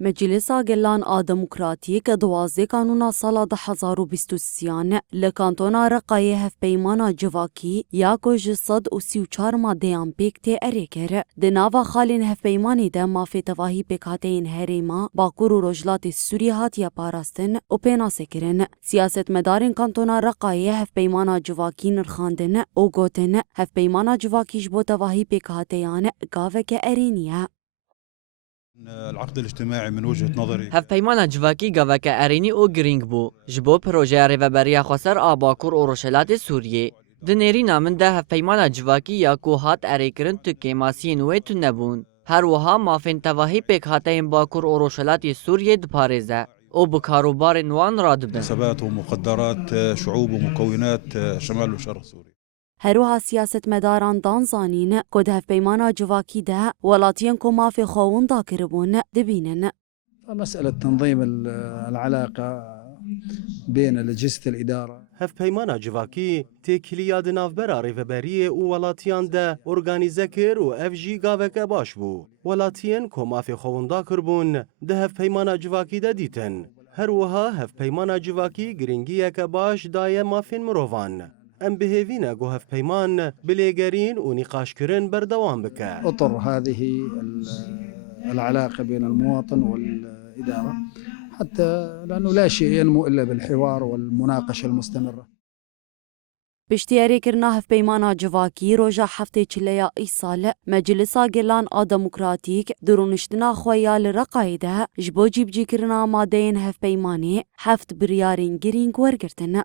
مجلسا گلان آدموکراتیک دوازده کانونا سالا 2023 لکانتونا رقای هفپیمانا جواکی یا کج 134 مادهان پیک تی اره کر. دناوا خالین هفپیمانی ده مافی تواهی پیکاتین هریما باکور و رجلات سوری هاتیا پاراستن و پینا سکرن. سیاست مدارین کانتونا رقای هفپیمانا جواکی نرخاندن و گوتن هفپیمانا جواکیش بو تواهی پیکاتیان گاوه که ارینیه. العقد الاجتماعي من وجهة نظري هفپیمانا جواکی گاوک ارینی او گرینگ بو جبو پروژه ریوبریا خسر آباکور و روشلات سوریه دنیری نامن ده هفپیمانا جواکی یا کو هات اریکرن تو کیماسین و تو نبون هر وها مافین تواهی پیک هاتین باکور و روشلات سوریه دپارزه او بکاروبار نوان رادبن حسابات ومقدرات شعوب ومكونات شمال وشرق سوريا. هروها سیاست مداران دانزانین کد هفپیمانا جواکی ده ولاتین کو مافی خوون دا کربون دبینن. مسألة تنظيم العلاقة بين أجهزة الإدارة. هفپیمانا جواکی تکلیاد نافبرا ریوبریه و ولاتیان ده ارگانیزه کر و اف جی گاوک باش بو. ولاتین کو مافی خووندا کربون ده هفپیمانا جواکی ده دیتن. هر وها هفپیمانا جواکی گرینگیه که باش دایه مافین مروان. ام بهيفينا جو هفپیمان بليغرين ونقاش كرن بردوام بكا. اطر هذه العلاقة بين المواطن والإدارة حتى لأنه لا شيء ينمو إلا بالحوار والمناقشة المستمرة. پشتیاری کرنا هفپیمانا جواکی روژا هفته چلیا ای سال مجلسا گلان آدموکراتیک درونشتنا خویال رقایده جبو جیب جی کرنا مادین هفپیمانی هفت بریارین گرینگ ورگرتن.